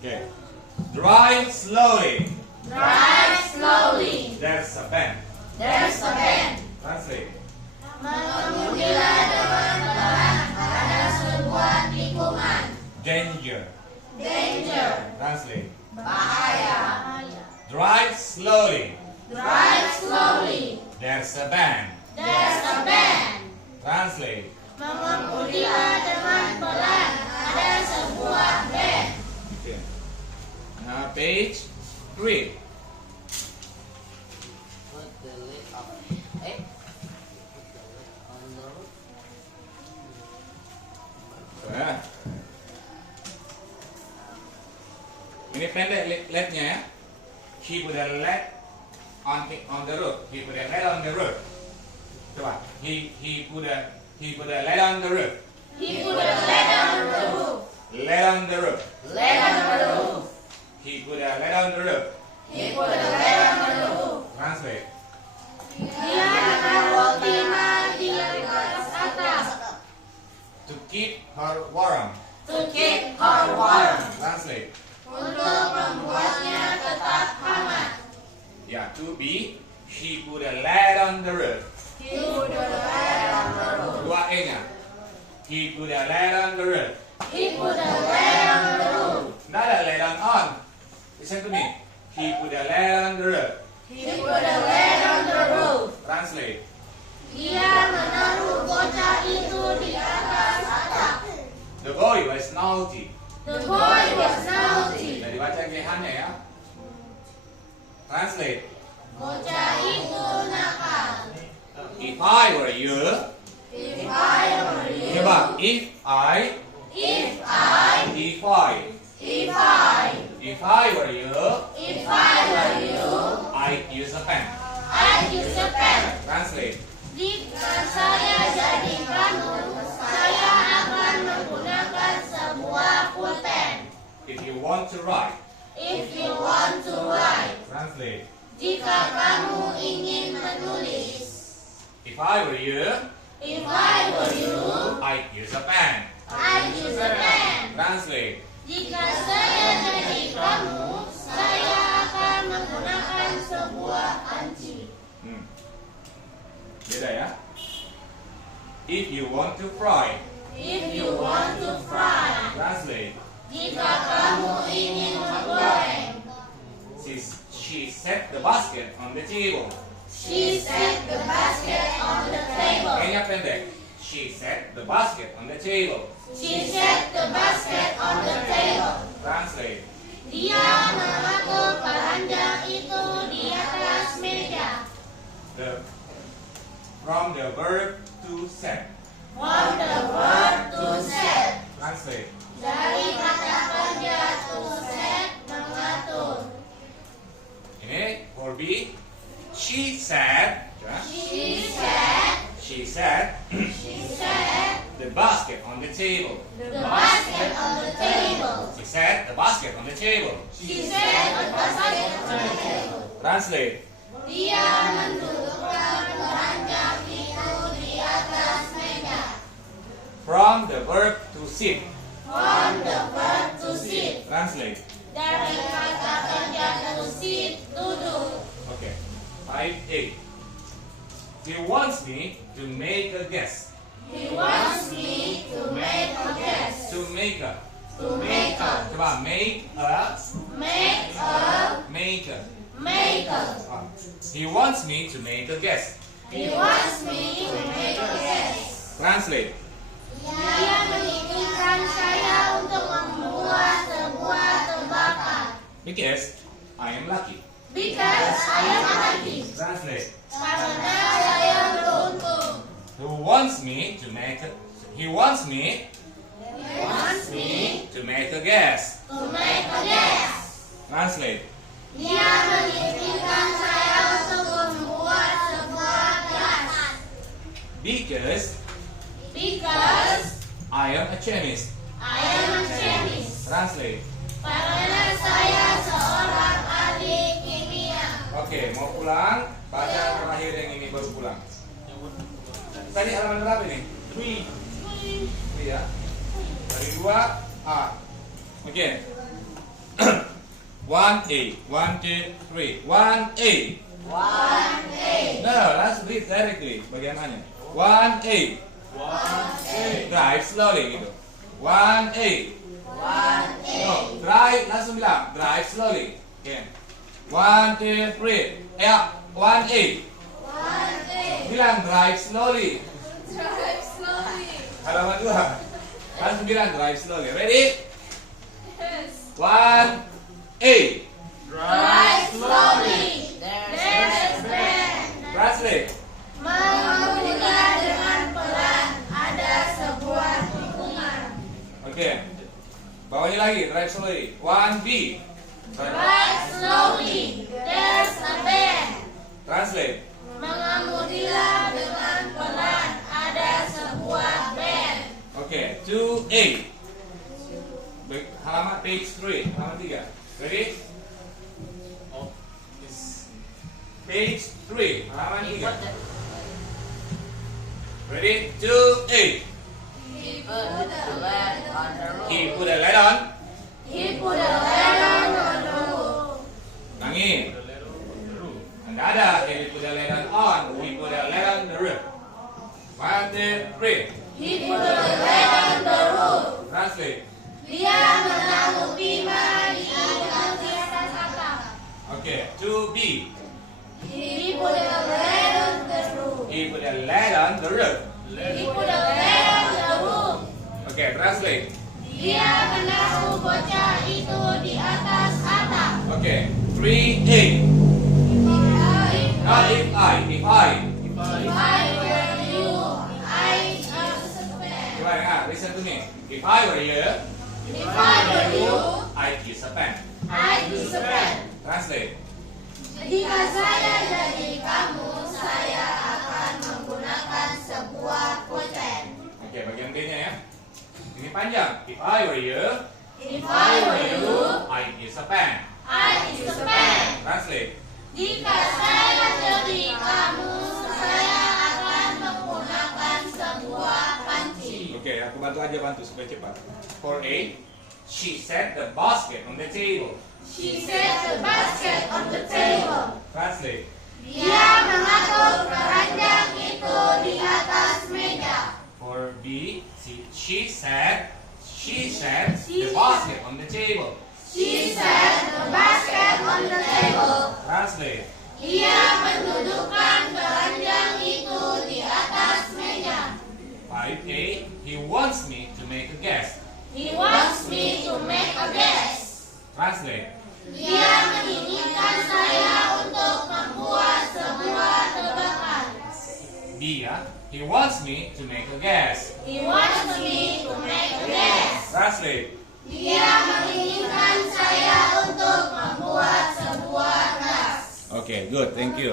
Okay. Drive slowly. Drive slowly. There's a bend. There's a bend. Translate. Mengemudilah dengan pelan pada sebuah tikungan. Danger. Danger. Translate. Bahaya. Drive slowly. Drive slowly. There's a bend. There's a bend. Translate. Mengemudilah dengan pelan pada sebuah bend. Okay. Now page 3. Put the lid up. On the roof. Nah. Ini pendek lednya ya. He put a led on the roof. He put a led on the roof. Coba. He put a led on the roof. He put a lid on the roof. Led on the roof. Lid on the roof. He put a led on the roof. He put a lid on the roof. Translate. Dia menaruh timah di atas atap. To keep her warm. To keep her warm. Translate. Untuk membuatnya tetap hangat. Yeah, to be. He put a led on the roof. He put a lid on the roof. Dua E-nya. He put a led on the roof. He put a lid on the roof. Nggak ada led on. Listen to me. He put a led on the roof. He put a lid on the roof. Translate. Dia menaruh bocah itu di atas atap. The boy was naughty. The boy was naughty. Nah, dibaca G-nya ya. Translate. Bocah itu nakal. If I were you. If I were you. Coba. If I. If I. If I. If I. If I were you. If I were you. I'd use a pen. I'd use a pen. Translate. Jika saya jadi kamu, saya akan menggunakan sebuah pulpen. If you want to write. If you want to write. Translate. Jika kamu ingin menulis. If I were you. If I were you, I'd use a pen. I'd use a pen. Translate. Jika saya jadi kamu, saya akan menggunakan sebuah panci. Beda ya. If you want to fry. If you want to fry. Translate. Jika kamu ingin menggoreng. She set the basket on the table. She set the basket on the table. Kayaknya pendek. She set the basket on the table. She set the basket on the table. Translate. Dia mengatur keranjang itu di atas meja. From the verb to set. From the verb to set. Translate. Dari kata kerja to set, mengatur. Ini for B. She said. She said. She said. She said. The basket on the table. The basket on the table. She said the basket on the table. She said the basket on the table. Translate. Dia mendudukkan keranjang itu di atas meja. From the verb to sit. From the verb to sit. Translate. Dari kata kerja to sit, duduk. Okay. 5A. He wants me to make a guess. He wants me to make a guess. To make a. To make a. Coba make a. Make a. Make a. Make a. Ah. He wants me to make a guess. He wants me to make a guess. Translate. Dia menginginkan saya untuk membuat sebuah tebakan. Because I am lucky. Because I am lucky. Translate. Karena saya beruntung. Who wants me to make a. He wants me He wants me to make a guess. to make a guess. Translate. Dia menginginkan saya untuk membuat sebuah gelas. Because I am a chemist. I am a chemist. Translate. Karena saya seorang ahli kimia. Oke, mau pulang? Baca terakhir yang ini baru pulang. Tadi halaman berapa ini? 3. Iya. Dari 2 A. Oke. 1A. 1, 2, 3. 1A. 1A. No, let's read directly. Bagaimana? 1A. 1A. Drive slowly gitu. 1A. 1A. No, drive langsung bilang. Drive slowly. Oke. 1, 2, 3. Ayo, 1A. 1A. Bilang drive slowly. Drive slowly. Halaman 2. Langsung bilang drive slowly. Ready? Yes. 1A. Drive slowly. There's There's man. Translate. Mengemudilah dengan pelan. Ada sebuah tikungan. Oke. Bawahnya lagi, drive slowly. 1B. Drive slowly. There's a bend. Translate. Mengemudilah dengan pelan. Ada sebuah bend. Oke, 2A. Halaman page 3, halaman 3. Ready? Oh, Page 3, halaman he 3. put the Ready? 2A. he put the lead on the roof. He put a light on. He put a ladder on the roof. Ulangi. Nggak ada. He put a light on. We put a light on the roof. 1, 2, 3. He put a ladder on the roof. Translate. Dia menaruh pima di atas atap. Oke, 2B. He put a ladder on the roof. He put a light on the roof. He put a ladder on the roof. Oke, translate. Dia menaruh bocah itu di atas atap. Oke, 3A. Not if I. If I. If I were you, I suspend. Coba dengar, listen to me. If I were you, If I were you, I'd use a pen. I suspend. Translate. Jika saya jadi kamu, saya akan menggunakan sebuah pulpen. Oke, bagian B-nya ya. Ini panjang. If I were you, If I were you, I'd use a pen. I suspend. Translate. Jika saya jadi kamu, saya akan menggunakan sebuah panci. Oke, aku bantu supaya cepat. 4A. She set the basket on the table. She set the basket on the table. Translate. Dia mengatur keranjang itu di atas meja. 4B. She set the basket on the table. She set the basket on the table. Translate. Dia mendudukkan keranjang itu di atas meja. 5A. He wants me to make a guess. He wants me to make a guess. Translate. Dia menginginkan saya untuk membuat sebuah tebakan. B ya. He wants me to make a guess. He wants me to make a guess. Translate. Dia menginginkan saya untuk membuat sebuah gas. Okay, good. Thank you.